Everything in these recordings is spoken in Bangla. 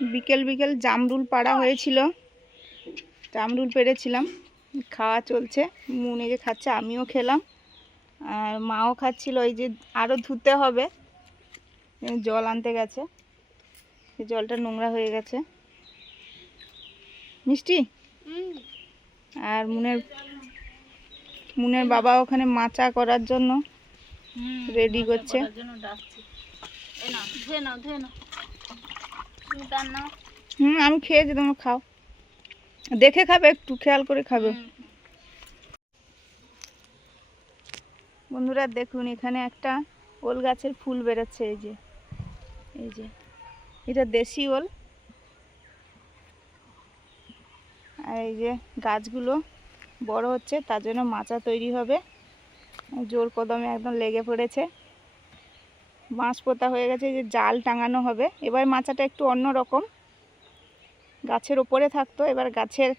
বিকেল বিকেল জামরুল পাড়া হয়েছিল, জামরুল পেড়েছিলাম, খাওয়া চলছে। মুন এই যে খাচ্ছে, আমিও খেলাম, আর মাও খাচ্ছিল। ওই যে আরও ধুতে হবে, জল আনতে গেছে, জলটা নোংরা হয়ে গেছে। মিষ্টি। আর মুনের বাবা ওখানে মাচা করার জন্য রেডি করছে। আমি খেয়েছি, তোমরা খাও, দেখে খাবে, একটু খেয়াল করে খাবে। বন্ধুরা দেখুন, এখানে একটা ওল গাছের ফুল বেরোচ্ছে। এই যে এটা দেশি ওল। আর এই যে গাছগুলো বড় হচ্ছে, তার জন্য মাচা তৈরি হবে। জোর কদমে একদম লেগে পড়েছে, বাঁশ পোতা হয়ে গেছে, যে জাল টাঙানো হবে। এবার মাচাটা একটু অন্য রকম, গাছের ওপরে থাকতো, এবার গাছের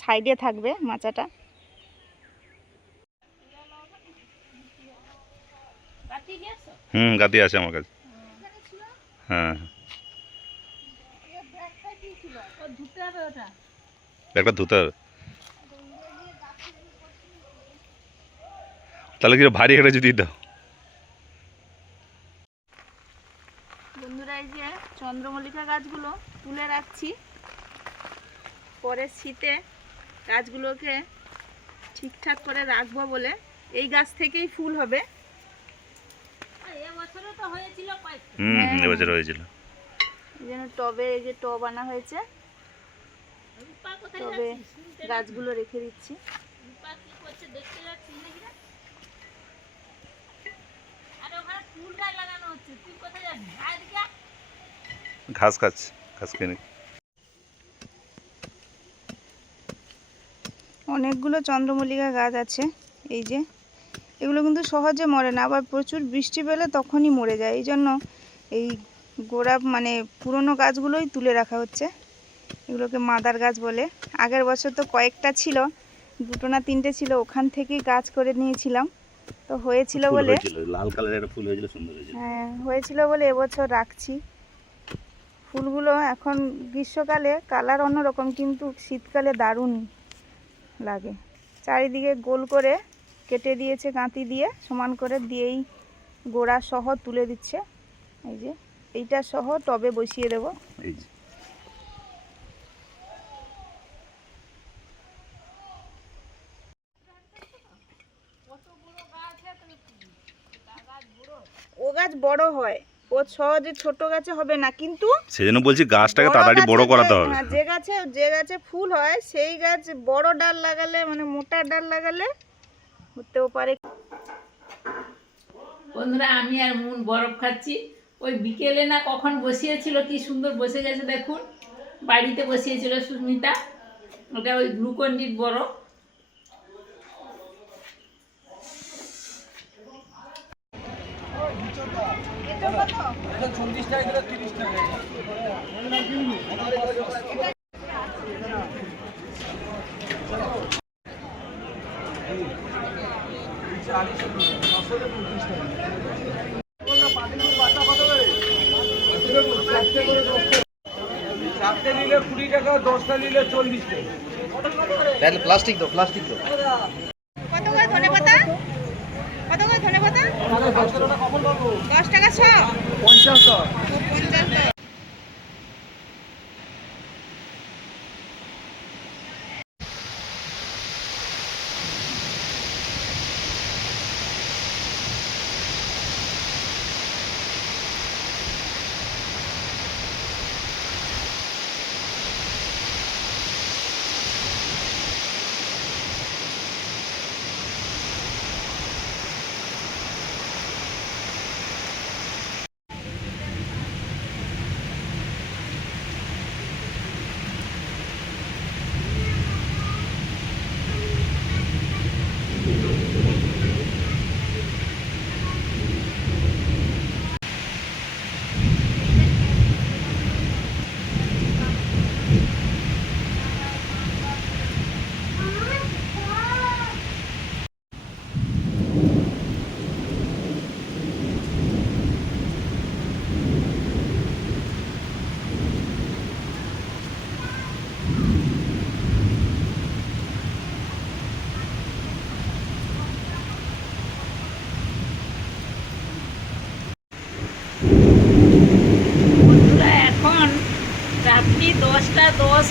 সাইডে থাকবে মাচাটা। গাতি আছে আমার কাছে। হ্যাঁ, ব্যাগটা ধুতে হবে। তাহলে কি ভারী একটা যদি দাও। বন্ধুরা এই যে চন্দ্রমল্লিকা গাছগুলো তুলে রাখছি, পরে শীতে গাছগুলোকে ঠিকঠাক করে রাখবো বলে। এই গাছ থেকেই ফুল হবে। এবছর হয়েছিল। এই জন্য টবে, এই যে টব আনা হয়েছে, টবে গাছগুলো রেখে দিচ্ছি। ঘাস খাচ্ছে, ঘাস কিনে। অনেকগুলো চন্দ্রমল্লিকা গাছ আছে। এই যে এগুলো কিন্তু সহজে মরে না, আবার প্রচুর বৃষ্টি পেলে তখনই মরে যায়। এই জন্য এই গোড়া মানে পুরনো গাছগুলোই তুলে রাখা হচ্ছে। এগুলোকে মাদার গাছ বলে। আগের বছর তো কয়েকটা ছিল, 2টো না 3টে ছিল, ওখান থেকেই গাছ করে নিয়েছিলাম। তো হয়েছিল বলে, লাল কালারের একটা ফুল হয়েছিল, সুন্দর হয়েছিল। হ্যাঁ হয়েছিল বলে এবছর রাখছি। ফুলগুলো এখন গ্রীষ্মকালে কালার অন্যরকম, কিন্তু শীতকালে দারুণ লাগে। চারিদিকে গোল করে কেটে দিয়েছে গাঁতি দিয়ে, সমান করে দিয়েই গোড়া সহ তুলে দিচ্ছে। এই যে এইটা সহ টবে বসিয়ে দেব। এই যে ও গাছ বড় হয়, ও সহজে ছোট গাছে হবে না, কিন্তু সেজন্য বলছি গাছটাকে তাড়াতাড়ি বড় করাতে হবে। যে গাছে ফুল হয় সেই গাছ বড় ডাল লাগালে, মানে মোটা ডাল লাগালে হতেও পারে। বন্ধুরা আমি আর মুন বরফ খাচ্ছি। ওই বিকেলে না কখন বসিয়েছিল, কি সুন্দর বসে গেছে দেখুন। বাড়িতে বসিয়েছিল সুস্মিতা, ওটা ওই গ্লুকন্ডির বরফ। চারটে নিলে 20 টাকা, 10টা নিলে 40 টাকা। প্লাস্টিক দাও, প্লাস্টিক দাও। কত করে ধনেপাতা? কত করে ধনেপাতা? 10 টাকা শ। 50 টাকা। 50 টাকা।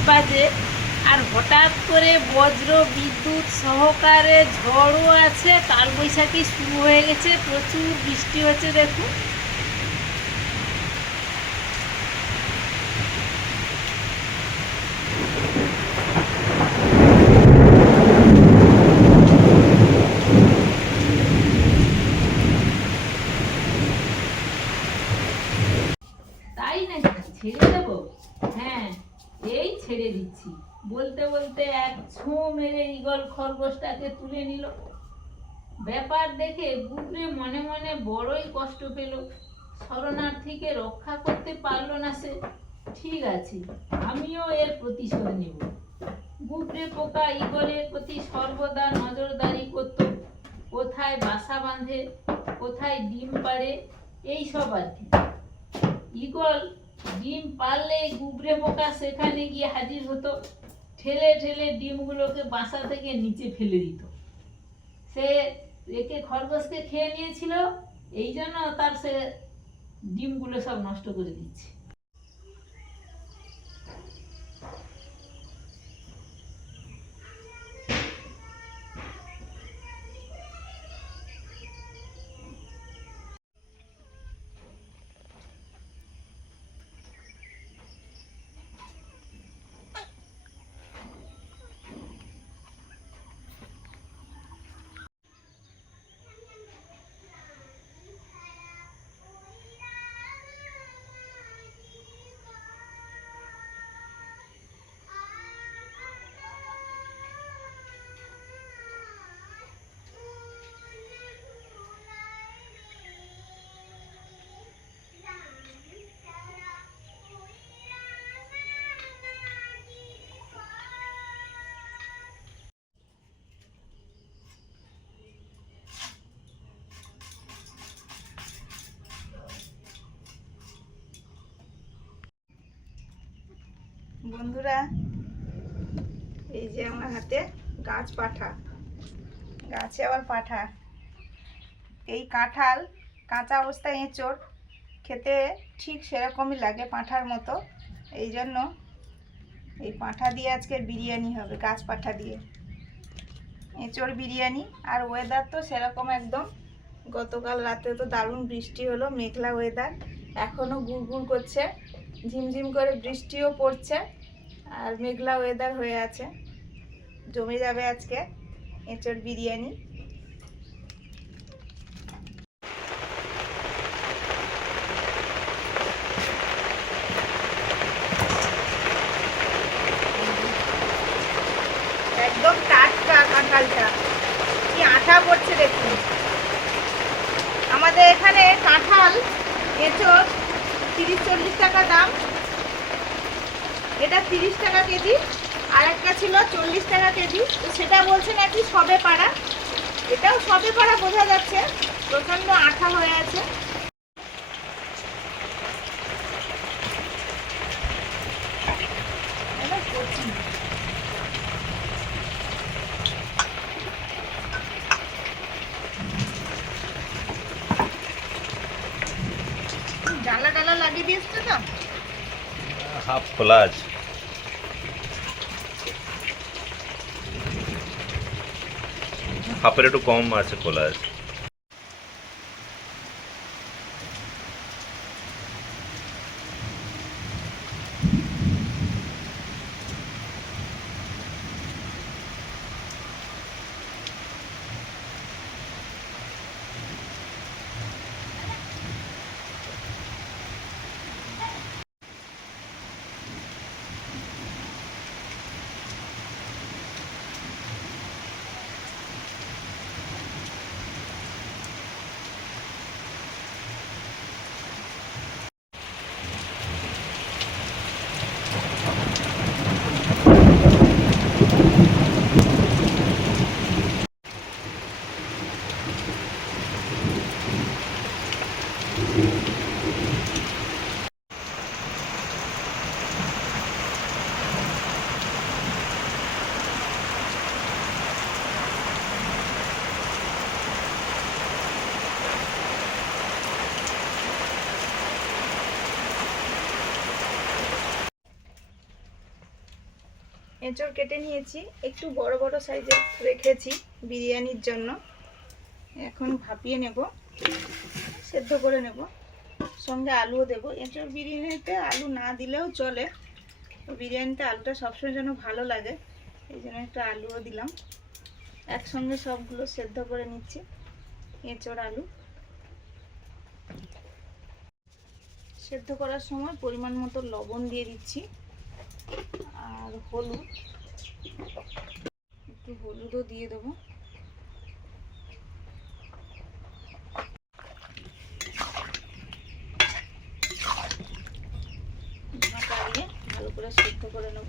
বাজে, আর হঠাৎ করে বজ্র বিদ্যুৎ সহকারে ঝড়ও আছে, কালবৈশাখী শুরু হয়ে গেছে, প্রচুর বৃষ্টি হচ্ছে দেখুন। তাই নাকি, ছেড়ে দেবো? হ্যাঁ, এই ছেড়ে দিচ্ছি। বলতে বলতে এক ছোঁ মেরে ঈগল খরগোশটাকে তুলে নিল। ব্যাপার দেখে গুবরে মনে মনে বড়ই কষ্ট পেল। শরণার্থীকে রক্ষা করতে পারল না সে। ঠিক আছে, আমিও এর প্রতিশোধ নেব। গুবরে পোকা ঈগলের প্রতি সর্বদা নজরদারি করত, কোথায় বাসা বাঁধে, কোথায় ডিম পাড়ে, এই সব আর কি। ঈগল ডিম পারলেই গুবরে পোকা সেখানে গিয়ে হাজির হতো, ঠেলে ঠেলে ডিমগুলোকে বাসা থেকে নিচে ফেলে দিত। সে একে খরগোশকে খেয়ে নিয়েছিল, এই জন্য তার সে ডিমগুলো সব নষ্ট করে দিচ্ছে। বন্ধুরা, এই যে আমার হাতে গাছ পাঠা, গাছে আবার পাঠা। এই কাঁঠাল কাঁচা অবস্থায় এঁচোড় খেতে ঠিক সেরকমই লাগে পাঁঠার মতো। এই জন্য এই পাঁঠা দিয়ে আজকে বিরিয়ানি হবে, গাছ পাঠা দিয়ে এঁচোড় বিরিয়ানি। আর ওয়েদার তো সেরকম একদম, গতকাল রাতে তো দারুণ বৃষ্টি হলো, মেঘলা ওয়েদার, এখনও গুড়গুড় করছে, ঝিমঝিম করে বৃষ্টিও পড়ছে, আর মেঘলা ওয়েদার হয়ে আছে। জমে যাবে আজকে এঁচোড় বিরিয়ানি। একদম টাটকা কাঁঠালটা, কি আঠা পড়ছে দেখুন। আমাদের এখানে কাঁঠাল এঁচোড় 30-40 টাকা দাম, এটা 30 টাকা কেজি, আর একটা ছিল 40 টাকা কেজি। তো সেটা বলছে নাকি সবে পাড়া, এটাও সবে পাড়া বোঝা যাচ্ছে, প্রচণ্ড আঠা হয়ে আছে। ডালা ডালা লাগিয়ে দিয়েছে তো, হাফ খোলা আছে। হাফের একটু কম আছে, খোলা আছে। এঁচড় কেটে নিয়েছি, একটু বড় বড় সাইজের রেখেছি বিরিয়ানির জন্য। এখন ভাপিয়ে নেব, সেদ্ধ করে নেব, সঙ্গে আলুও দেবো। এঁচড় বিরিয়ানিতে আলু না দিলেও চলে, বিরিয়ানিতে আলুটা সবসময় যেন ভালো লাগে, এই জন্য একটু আলুও দিলাম। একসঙ্গে সবগুলো সেদ্ধ করে নিচ্ছি, এঁচড় আলু। সেদ্ধ করার সময় পরিমাণ মতো লবণ দিয়ে দিচ্ছি আর হলুদ, একটু হলুদও দিয়ে দেবো। ঢাকা দিয়ে ভালো করে সেদ্ধ করে নেব।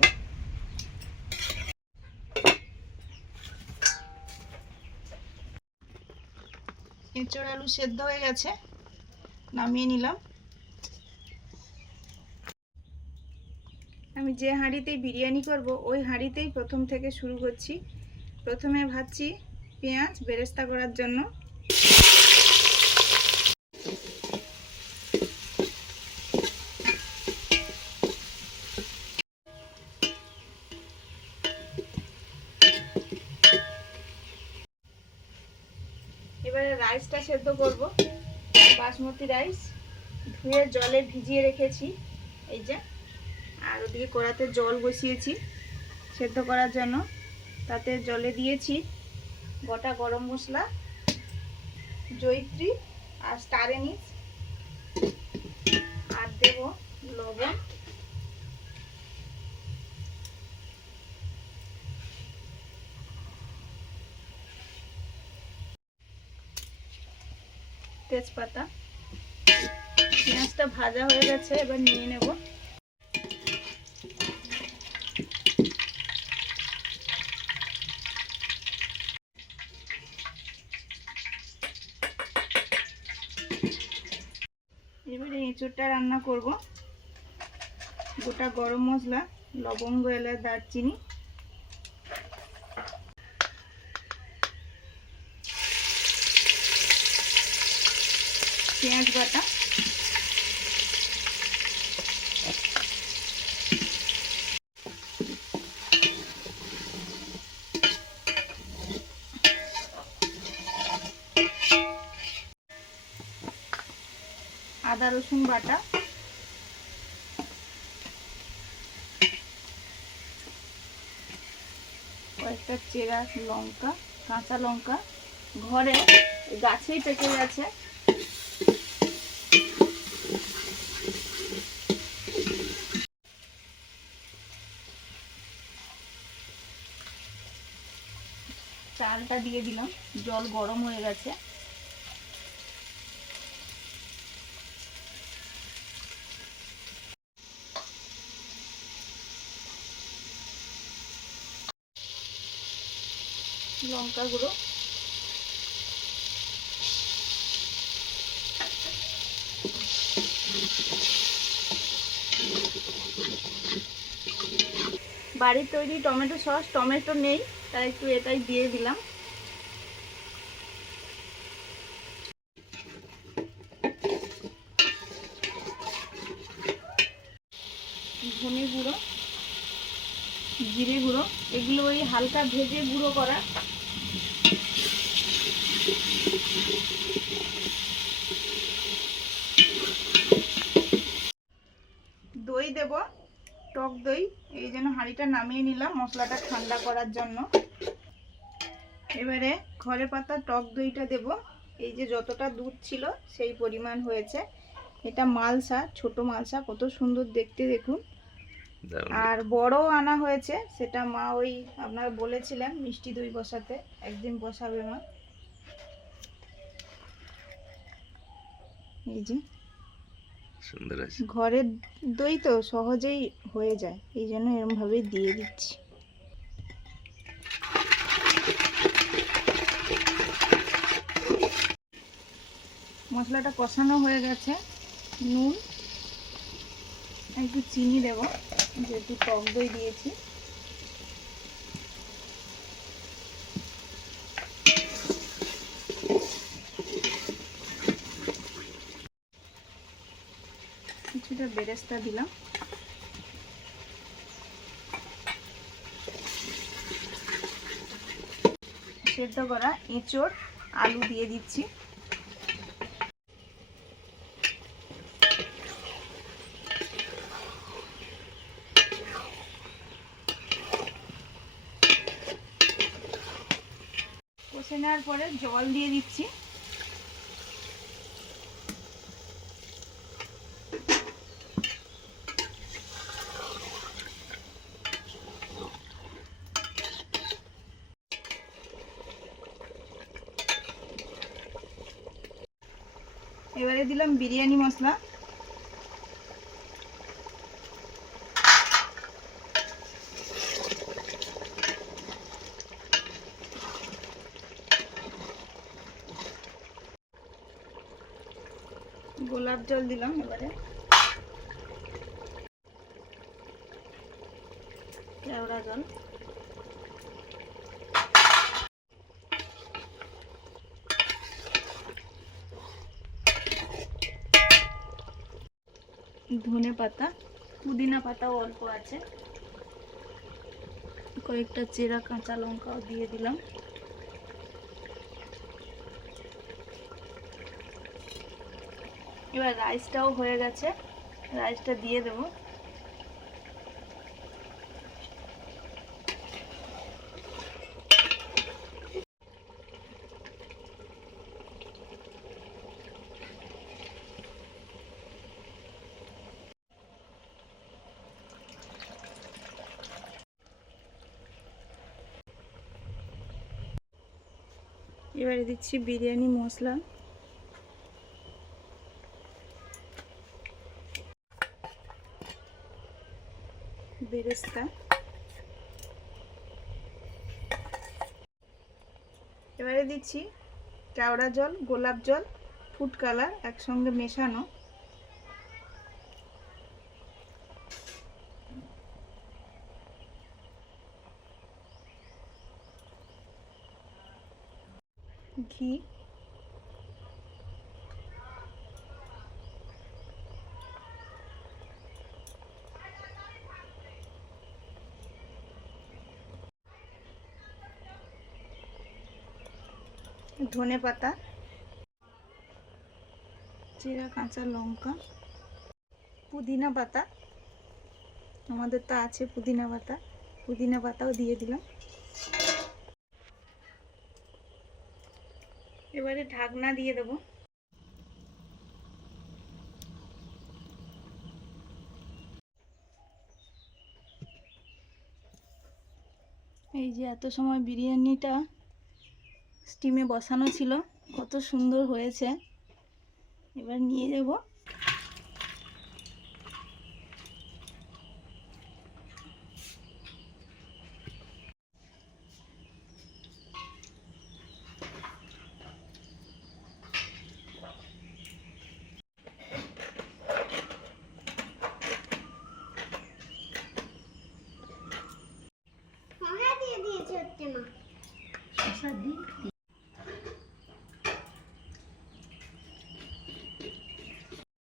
এঁচড় আলু সেদ্ধ হয়ে গেছে, নামিয়ে নিলাম। আমি যে হাঁড়িতেই বিরিয়ানি করব ওই হাঁড়িতেই প্রথম থেকে শুরু করছি। প্রথমে ভাজছি পেঁয়াজ বেরেস্তা করার জন্য। এবারে রাইসটা সেদ্ধ করব, বাসমতি রাইস ধুয়ে জলে ভিজিয়ে রেখেছি এই যে। আর ওদিকে কড়াতে জল বসিয়েছি সেদ্ধ করার জন্য, তাতে জলে দিয়েছি গোটা গরম মশলা, জয়িত্রী আর স্টার এনিস, আর দেব লবণ, তেজপাতা। পেঁয়াজটা ভাজা হয়ে গেছে, এবার নিয়ে নেব। এবারে এঁচড়টা রান্না করব। গোটা গরম মশলা, লবঙ্গ, এলাচ, দারচিনি, পেঁয়াজ বাটা, আদা রসুন বাটা, কয়েকটা চেরা লঙ্কা, কাঁচা লঙ্কা ঘরে গাছেই পেকে গেছে, চালটা দিয়ে দিলাম, জল গরম হয়ে গেছে। লঙ্কা গুঁড়ো, বাড়ির তৈরি টমেটো সস, টমেটো নেই তাই একটু এটাই দিয়ে দিলাম। ধনে গুঁড়ো, জিরে গুঁড়ো, এগুলো ওই হালকা ভেজে গুঁড়ো করা। দই দেব, টক দই, এই জন্য হাঁড়িটা নামিয়ে নিলাম মশলাটা ঠান্ডা করার জন্য। এবারে ঘরে পাতা টক দইটা দেব, এই যে যতটা দুধ ছিল সেই পরিমাণ হয়েছে। এটা মালসা, ছোট মালসা, কত সুন্দর দেখতে দেখুন। আর বড় আনা হয়েছে, সেটা মা ওই আপনারা বলেছিলেন মিষ্টি দই বসাতে, একদিন বসাবে মা। এই যে সুন্দর আছে, ঘরের দই তো সহজেই হয়ে যায়, এই জন্য এরকম ভাবে দিয়ে দিচ্ছি। মশলাটা কষানো হয়ে গেছে, নুন, একটু চিনি দেব যেহেতু টক দই দিয়েছি। কিছুটা বেরেস্তা দিলাম। সেদ্ধ করা এঁচোড় আলু দিয়ে দিচ্ছি। কষে নেওয়ার পরে জল দিয়ে দিচ্ছি। এবারে দিলাম বিরিয়ানি মশলা, গোলাপ জল দিলাম, এবারে কেওড়া জল, ধনে পাতা, পুদিনা পাতাও অল্প আছে, কয়েকটা চেরা কাঁচা লঙ্কাও দিয়ে দিলাম। এবার রাইসটাও হয়ে গেছে, রাইসটা দিয়ে দেবো। এবারে দিচ্ছি বিরিয়ানি মশলা, বেরেস্তা, এবারে দিচ্ছি কেওড়া জল, গোলাপ জল, ফুড কালার একসঙ্গে মেশানো, ঘি, ধনে পাতা, চেরা কাঁচা লঙ্কা, পুদিনা পাতা, আমাদের তো আছে পুদিনা পাতা, পুদিনা পাতাও দিয়ে দিলাম। এবারে ঢাকনা দিয়ে দেবো। এই যে এত সময় বিরিয়ানিটা স্টিমে বসানো ছিল, কত সুন্দর হয়েছে। এবার নিয়ে যাব।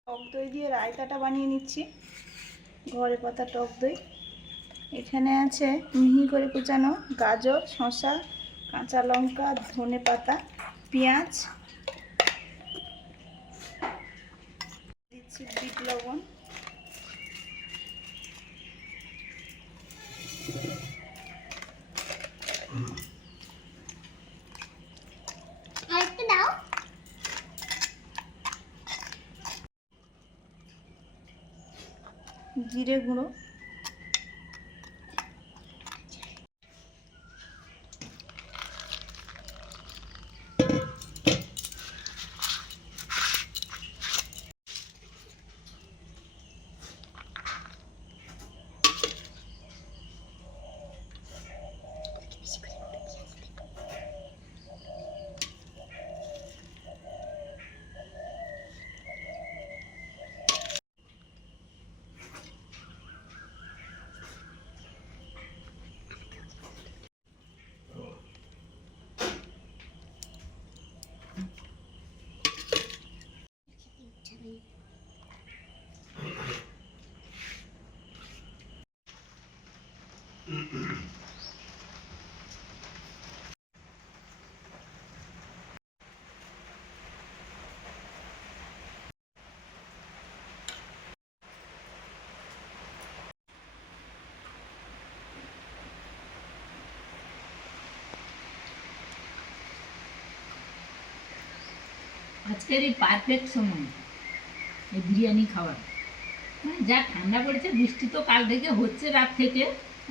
টক দই দিয়ে রায়তাটা বানিয়ে নিচ্ছি, ঘরে পাতা টক দই। এখানে আছে মিহি করে কুচানো গাজর, শসা, কাঁচা লঙ্কা, ধনে পাতা, পেঁয়াজ, দিচ্ছি বিট লবণ, জিরে গুঁড়ো, আজকের এই পারফেক্ট সময় এই বিরিয়ানি খাওয়ার, মানে যা ঠান্ডা পড়েছে, বৃষ্টি তো কাল থেকে হচ্ছে, রাত থেকে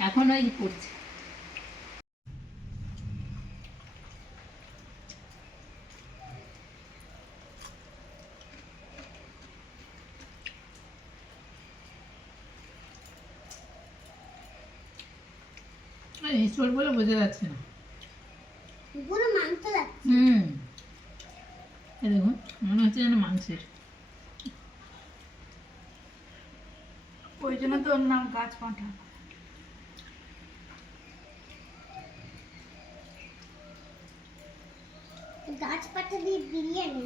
এখন ওই পড়ছে। এঁচড় বলে বোঝা যাচ্ছে না। পুরো মাংস লাগছে। এই দেখুন, মনে হচ্ছে যেন মাংসের। ওই জন্য তো ওর নাম গাছ পাঁঠা। গাছ পাতা দিয়ে বিরিয়ানি।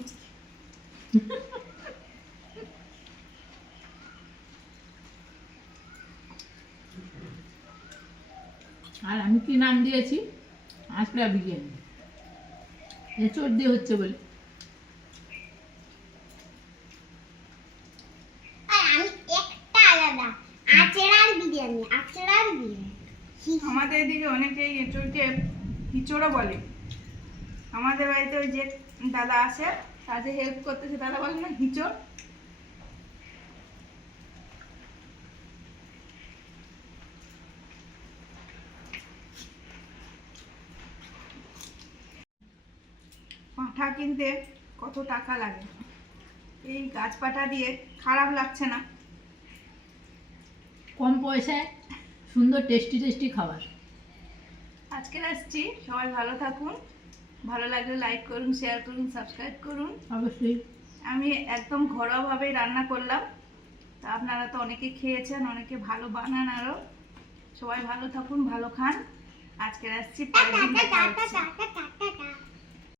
আর আমি কি নাম দিয়েছি? আঁচড়া বিরিয়ানি। এঁচড় দিয়ে হচ্ছে বলে। আর আমি একটা আলাদা আচড়ার বিরিয়ানি, আচড়ার বিরিয়ানি। আমাদের এদিকে অনেকেই এঁচড়কে হিচড়ও বলে। আমাদের বাড়িতে ওই যে দাদা আসে কাজে হেল্প করতেছে, দাদা বলে না হিচড়। পাঁঠা কিনতে কত টাকা লাগে, এই গাছ পাঠা দিয়ে খারাপ লাগছে না। কম পয়সায় সুন্দর টেস্টি টেস্টি খাবার। আজকে আসছি, সবাই ভালো থাকুন, ভালো লাগলে লাইক করুন, শেয়ার করুন, সাবস্ক্রাইব করুন। অবশ্যই। আমি একদম ঘরোয়াভাবেই রান্না করলাম, তা আপনারা তো অনেকে খেয়েছেন, অনেকে ভালো বানান। আরও সবাই ভালো থাকুন, ভালো খান। আজকে আসছি, পরের দিন দেখা হচ্ছে।